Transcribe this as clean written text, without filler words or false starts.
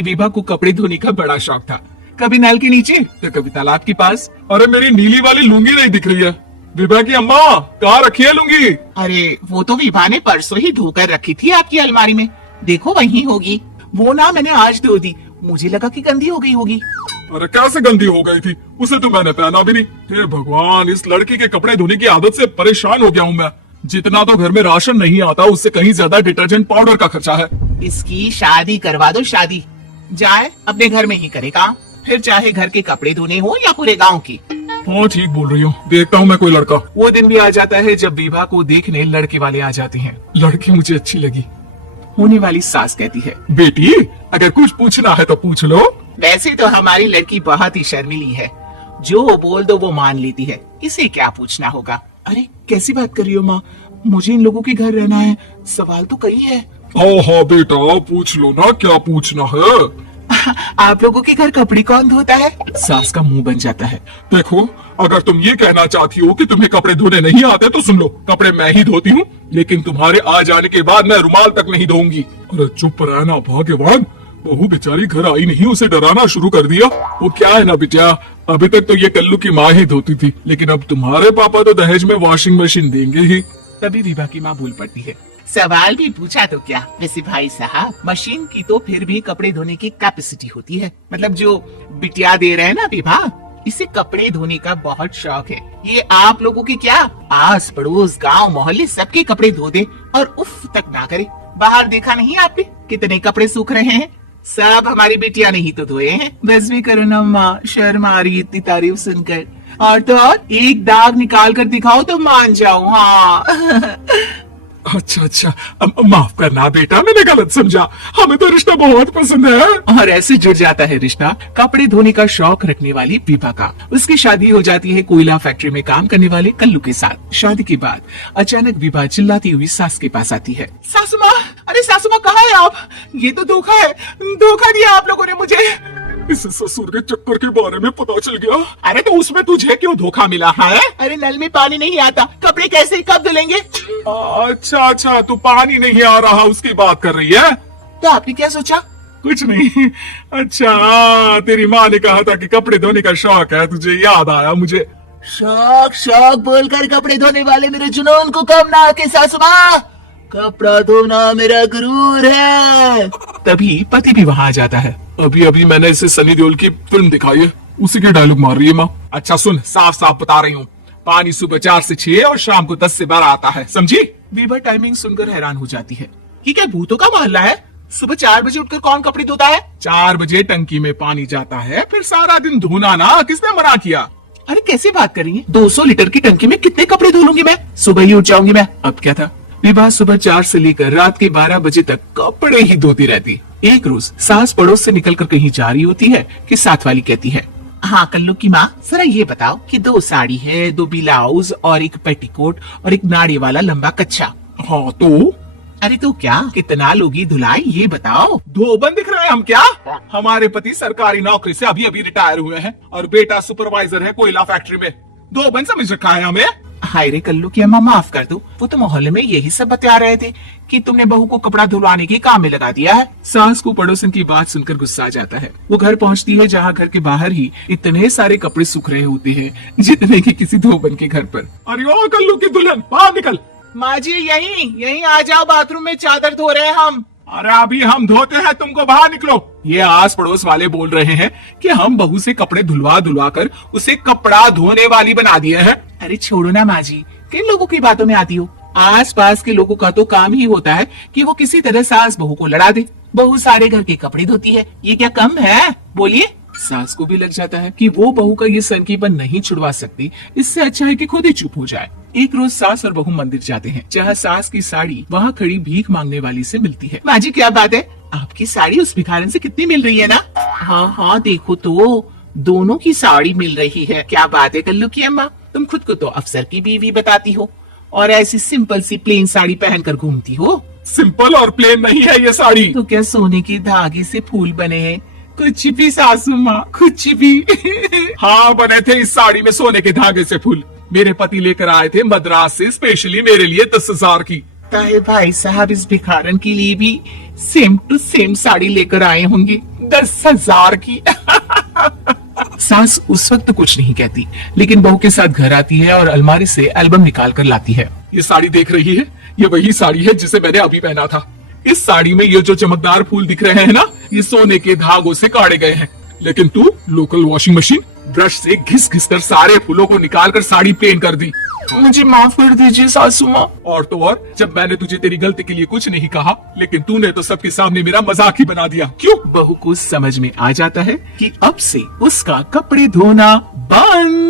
कि विभा को कपड़े धोने का बड़ा शौक था। कभी नल के नीचे तो कभी तालाब के पास। अरे मेरी नीली वाली लुंगी नहीं दिख रही है। विभा की अम्मा, कहाँ रखी है लुंगी? अरे वो तो विभा ने परसों ही धोकर रखी थी आपकी अलमारी में, देखो वहीं होगी। वो ना मैंने आज धो दी, मुझे लगा कि गंदी हो गई होगी। अरे कैसे गंदी हो गई थी? उसे तो मैंने पहना भी नहीं। हे भगवान, इस लड़की के कपड़े धोने की आदत से परेशान हो गया हूँ मैं। जितना तो घर में राशन नहीं आता, उससे कहीं ज्यादा डिटर्जेंट पाउडर का खर्चा है। इसकी शादी करवा दो, शादी जाए अपने घर में ही करे काम, फिर चाहे घर के कपड़े धोने हो या पूरे गांव की। हाँ ठीक बोल रही हूँ, देखता हूँ मैं कोई लड़का। वो दिन भी आ जाता है जब विभा को देखने लड़के वाले आ जाते हैं। लड़की मुझे अच्छी लगी। होने वाली सास कहती है, बेटी अगर कुछ पूछना है तो पूछ लो। वैसे तो हमारी लड़की बहुत ही शर्मीली है, जो बोल दो वो मान लेती है, इसे क्या पूछना होगा। अरे कैसी बात कर रही हो माँ, मुझे इन लोगों के घर रहना है, सवाल तो कई है। हाँ बेटा पूछ लो ना, क्या पूछना है। आप लोगों के घर कपड़े कौन धोता है? सास का मुंह बन जाता है। देखो, अगर तुम ये कहना चाहती हो कि तुम्हें कपड़े धोने नहीं आते तो सुन लो, कपड़े मैं ही धोती हूँ, लेकिन तुम्हारे आ जाने के बाद मैं रुमाल तक नहीं धोऊंगी। अरे चुप रहना भाग्यवान, बहू बेचारी घर आई नहीं, उसे डराना शुरू कर दिया। वो क्या है ना बिटिया, अभी तक तो ये कल्लू की माँ ही धोती थी, लेकिन अब तुम्हारे पापा तो दहेज में वॉशिंग मशीन देंगे ही। तभी विभा की माँ बोल पड़ती है, सवाल भी पूछा तो क्या, वैसे भाई साहब मशीन की तो फिर भी कपड़े धोने की कैपेसिटी होती है। मतलब जो बिटिया दे रहे हैं ना विभा, इसे कपड़े धोने का बहुत शौक है। ये आप लोगों के क्या, आस पड़ोस गांव मोहल्ले सबके कपड़े धो दे और उफ तक ना करे। बाहर देखा नहीं आपने कितने कपड़े सूख रहे हैं, सब हमारी बेटिया ने ही तो धोए हैं। बस भी करो ना माँ, शर्म आ रही इतनी तारीफ सुनकर। और तो और एक दाग निकाल कर दिखाओ तो मान जाऊं। हाँ अच्छा, माफ करना बेटा, मैंने गलत समझा। हमें तो रिश्ता बहुत पसंद है। और ऐसे जुड़ जाता है रिश्ता कपड़े धोने का शौक रखने वाली विभा का। उसकी शादी हो जाती है कोयला फैक्ट्री में काम करने वाले कल्लू के साथ। शादी के बाद अचानक विभा चिल्लाती हुई सास के पास आती है, सासू माँ, अरे सासू माँ कहाँ है आप? ये तो धोखा है, धोखा दिया आप लोगों ने मुझे। इस ससुर के चक्कर के बारे में पता चल गया। अरे तो उसमें तुझे क्यों धोखा मिला है? अरे नल में पानी नहीं आता, कपड़े कैसे कब धुलेंगे? अच्छा, तू पानी नहीं आ रहा उसकी बात कर रही है? तो आपने क्या सोचा? कुछ नहीं। अच्छा, तेरी माँ ने कहा था कि कपड़े धोने का शौक है, तुझे याद आया मुझे। शौक बोलकर कपड़े धोने वाले मेरे जुनून को कम ना आके सासू माँ, कपड़ा धोना मेरा गुरूर है। तभी पति भी वहाँ आ जाता है। अभी मैंने इसे सनी देओल की फिल्म दिखाई है, उसी के डायलॉग मार रही है माँ। अच्छा सुन, साफ साफ बता रही हूँ, पानी सुबह 4 से 6 और शाम को 10 से 12 आता है, समझी? विभा टाइमिंग सुनकर हैरान हो जाती है। ये क्या भूतों का मोहल्ला है? सुबह 4 बजे उठकर कौन कपड़े धोता है? 4 बजे टंकी में पानी जाता है, फिर सारा दिन धोना ना, किसने मना किया? अरे कैसे बात कर रही है? 200 लीटर की टंकी में कितने कपड़े धो लूंगी मैं? सुबह ही उठ जाऊंगी मैं। अब क्या था, विभा सुबह 4 से लेकर रात के 12 बजे तक कपड़े ही धोती रहती। एक रोज सास पड़ोस से निकलकर कहीं जा रही होती है कि साथ वाली कहती है, हाँ कल्लू की माँ, जरा ये बताओ कि 2 साड़ी है, 2 ब्लाउज और एक पेटीकोट और एक नाड़ी वाला लंबा कच्छा। हाँ तो? अरे तो क्या, कितना लोगी धुलाई ये बताओ। धोबन दिख रहे हैं हम क्या? हमारे पति सरकारी नौकरी से अभी रिटायर हुए हैं और बेटा सुपरवाइजर है कोयला फैक्ट्री में। धोबन समझ रखा है हमें? हाय रे कल्लू की अम्मा, माफ कर दो, वो तो मोहल्ले में यही सब बता रहे थे कि तुमने बहू को कपड़ा धुलवाने के काम में लगा दिया है। सास को पड़ोसन की बात सुनकर गुस्सा आ जाता है। वो घर पहुंचती है जहां घर के बाहर ही इतने सारे कपड़े सूख रहे होते हैं जितने कि किसी धोबन के घर पर। अरे ओ कल्लू की दुल्हन, बाहर निकल। माँ जी यहीं आ जाओ, बाथरूम में चादर धो रहे हैं हम। अरे अभी हम धोते हैं, तुमको बाहर निकलो। ये आस पड़ोस वाले बोल रहे हैं कि हम बहू से कपड़े धुलवा कर उसे कपड़ा धोने वाली बना दिए हैं। अरे छोड़ो ना माँ जी, किन लोगों की बातों में आती हो? आस पास के लोगों का तो काम ही होता है कि वो किसी तरह सास बहू को लड़ा दे। बहू सारे घर के कपड़े धोती है, ये क्या कम है? बोलिए। सास को भी लग जाता है कि वो बहू का ये संकीपन नहीं छुड़वा सकती, इससे अच्छा है कि खुद ही चुप हो जाए। एक रोज सास और बहू मंदिर जाते हैं, जहाँ सास की साड़ी वहाँ खड़ी भीख मांगने वाली से मिलती है। माँ जी क्या बात है, आपकी साड़ी उस भिखारन से कितनी मिल रही है ना? हाँ देखो तो दोनों की साड़ी मिल रही है। क्या बात है कल्लू की अम्मा, तुम खुद को तो अफसर की बीवी बताती हो और ऐसी सिंपल सी प्लेन साड़ी पहनकर घूमती हो। सिंपल और प्लेन नहीं है ये साड़ी। तो क्या सोने के धागे से फूल बने हैं? कुछ भी सासू माँ, कुछ भी। हाँ बने थे इस साड़ी में सोने के धागे से फूल। मेरे पति लेकर आए थे मद्रास से स्पेशली मेरे लिए 10,000 की। ताए भाई साहब, इस भिखारन के लिए भी सेम टू सेम साड़ी लेकर आए होंगे 10,000 की। सास उस वक्त कुछ नहीं कहती, लेकिन बहू के साथ घर आती है और अलमारी से एल्बम निकाल कर लाती है। ये साड़ी देख रही है, ये वही साड़ी है जिसे मैंने अभी पहना था। इस साड़ी में ये जो चमकदार फूल दिख रहे हैं ना, ये सोने के धागों से काटे गए हैं। लेकिन तू लोकल वॉशिंग मशीन ब्रश से घिस घिस कर सारे फूलों को निकाल कर साड़ी प्लेन कर दी। मुझे माफ कर दीजिए सासू माँ। और तो और, जब मैंने तुझे तेरी गलती के लिए कुछ नहीं कहा, लेकिन तूने तो सबके सामने मेरा मजाक ही बना दिया। क्यों? बहू को समझ में आ जाता है कि अब से उसका कपड़े धोना बंद।